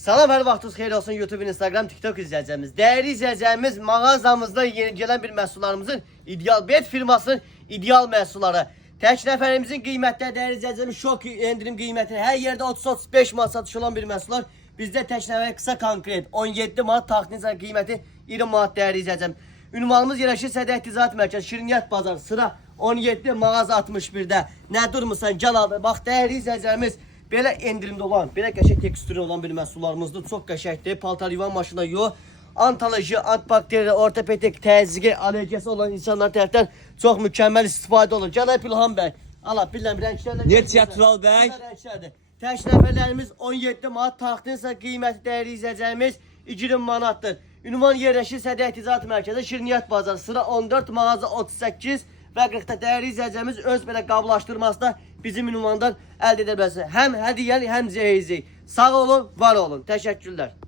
Salam, hər vaxtınız xeyir olsun YouTube, Instagram, TikTok izləyəcəyimiz. Dəyərli izləyəcəyimiz mağazamızda yeni gələn bir məhsullarımızın İdeal Bet firmasının ideal məhsulları. Tək nəfərimizin qiymətləri, dəyərli izləyəcəyimiz şok endirim qiyməti, hər yerdə 30-35 manat satış olan bir məhsullar. Bizdə tək nəfər qısa konkret 17 manat, taxtınızın qiyməti 20 manat, dəyərli izləyəcəm. Ünvanımız yerləşir Sədəh Ticarət Mərkəzi, Şirniyyat Bazar, sıra 17, mağaza 61-də. Nə durmursan, gəl al. Bax, dəyərli izləyəcəyimiz belə endirimdə olan, belə qəşəng tekstürü olan bir məhsullarımızdır. Çox qəşəngdir. Paltar yuvan maşına yox. Antoloji, antibakteriyel, ortopedik, təzyiqi, alergiyası olan insanlar tərəfdən çox mükəmməl istifadə olur. Gəl İlham bəy. Allah bilirəm rənglərlə. Neçə Tural bəy? Tək nəfərlərimiz 17 manat, taxtınsa qiyməti, dəyərli izləyəcəyimiz 20 manatdır. Ünvan yerləşir Sədəh Ticarət Mərkəzi, Şirniyyat Bazar, sıra 14, mağaza 38 və 40-da. Dəyərli izləyəcəyimiz öz belə qablaşdırmasında bizim ünvandan əldə edə bilərsiniz. Həm hədiyyəli, həm cehizli. Sağ olun, var olun. Təşəkkürlər.